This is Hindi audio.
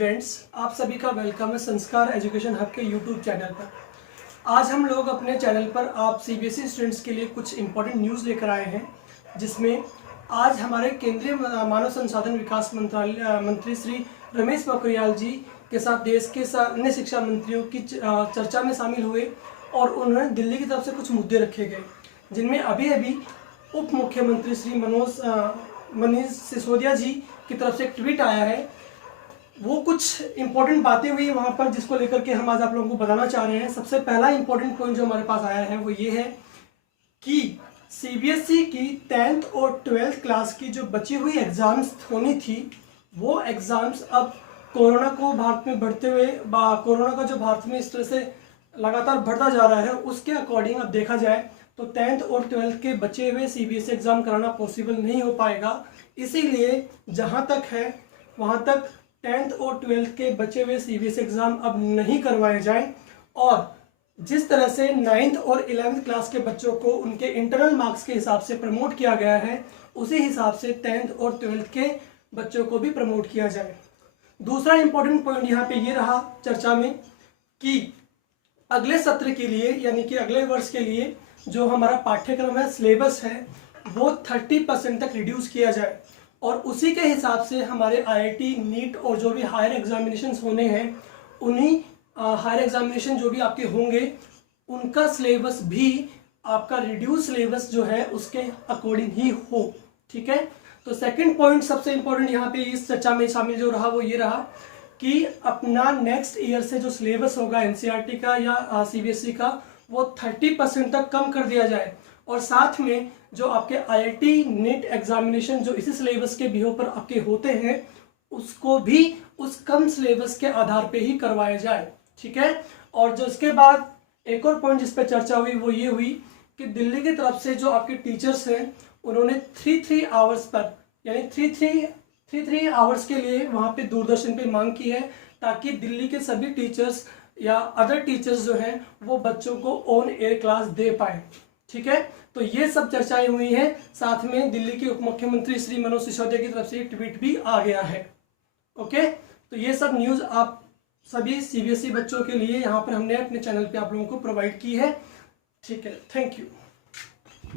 स्टूडेंट्स, आप सभी का वेलकम है संस्कार एजुकेशन हब के यूट्यूब चैनल पर। आज हम लोग अपने चैनल पर आप सीबीएसई स्टूडेंट्स के लिए कुछ इंपॉर्टेंट न्यूज़ लेकर आए हैं, जिसमें आज हमारे केंद्रीय मानव संसाधन विकास मंत्री श्री रमेश पोखरियाल जी के साथ देश के अन्य शिक्षा मंत्रियों की चर्चा में शामिल हुए और उन्होंने दिल्ली की तरफ से कुछ मुद्दे रखे गए, जिनमें अभी उप मुख्यमंत्री श्री मनीष सिसोदिया जी की तरफ से एक ट्वीट आया है। वो कुछ इंपॉर्टेंट बातें हुई वहाँ पर, जिसको लेकर के हम आज आप लोगों को बताना चाह रहे हैं। सबसे पहला इंपॉर्टेंट पॉइंट जो हमारे पास आया है वो ये है कि सीबीएसई की 10th और 12th क्लास की जो बची हुई एग्ज़ाम्स होनी थी, वो एग्ज़ाम्स अब कोरोना को भारत में बढ़ते हुए कोरोना का जो भारत में इस तरह से लगातार बढ़ता जा रहा है, उसके अकॉर्डिंग अब देखा जाए तो 10th और 12th के बचे हुए सीबीएसई एग्ज़ाम कराना पॉसिबल नहीं हो पाएगा। इसीलिए जहाँ तक है वहाँ तक 10th और 12th के बचे हुए सीबीएसई एग्ज़ाम अब नहीं करवाए जाएं, और जिस तरह से 9th और 11th क्लास के बच्चों को उनके इंटरनल मार्क्स के हिसाब से प्रमोट किया गया है, उसी हिसाब से 10th और 12th के बच्चों को भी प्रमोट किया जाए। दूसरा इंपॉर्टेंट पॉइंट यहाँ पे ये रहा चर्चा में कि अगले सत्र के लिए, यानी कि अगले वर्ष के लिए जो हमारा पाठ्यक्रम है, सिलेबस है, वो 30% तक रिड्यूस किया जाए और उसी के हिसाब से हमारे आईआईटी, नीट और जो भी हायर एग्जामिनेशंस होने हैं, उन्हीं हायर एग्जामिनेशन जो भी आपके होंगे, उनका सिलेबस भी आपका रिड्यूस सिलेबस जो है उसके अकॉर्डिंग ही हो। ठीक है, तो सेकंड पॉइंट सबसे इंपॉर्टेंट यहाँ पे इस चर्चा में शामिल जो रहा वो ये रहा कि अपना नेक्स्ट ईयर से जो सिलेबस होगा एनसीईआरटी का या सीबीएसई का, वो 30% तक कम कर दिया जाए और साथ में जो आपके आईआईटी नीट एग्जामिनेशन जो इसी सिलेबस के बिहो पर आपके होते हैं, उसको भी उस कम सिलेबस के आधार पे ही करवाया जाए। ठीक है, और जो इसके बाद एक और पॉइंट जिस पे चर्चा हुई वो ये हुई कि दिल्ली की तरफ से जो आपके टीचर्स हैं, उन्होंने 3 आवर्स पर, यानी 3 आवर्स के लिए वहाँ पे दूरदर्शन पे मांग की है, ताकि दिल्ली के सभी टीचर्स या अदर टीचर्स जो हैं वो बच्चों को ऑन एयर क्लास दे पाए। ठीक है, तो ये सब चर्चाएं हुई हैं। साथ में दिल्ली के उप मुख्यमंत्री श्री मनीष सिसोदिया की तरफ से एक ट्वीट भी आ गया है। ओके, तो ये सब न्यूज़ आप सभी सीबीएसई बच्चों के लिए यहाँ पर हमने अपने चैनल पे आप लोगों को प्रोवाइड की है। ठीक है, थैंक यू।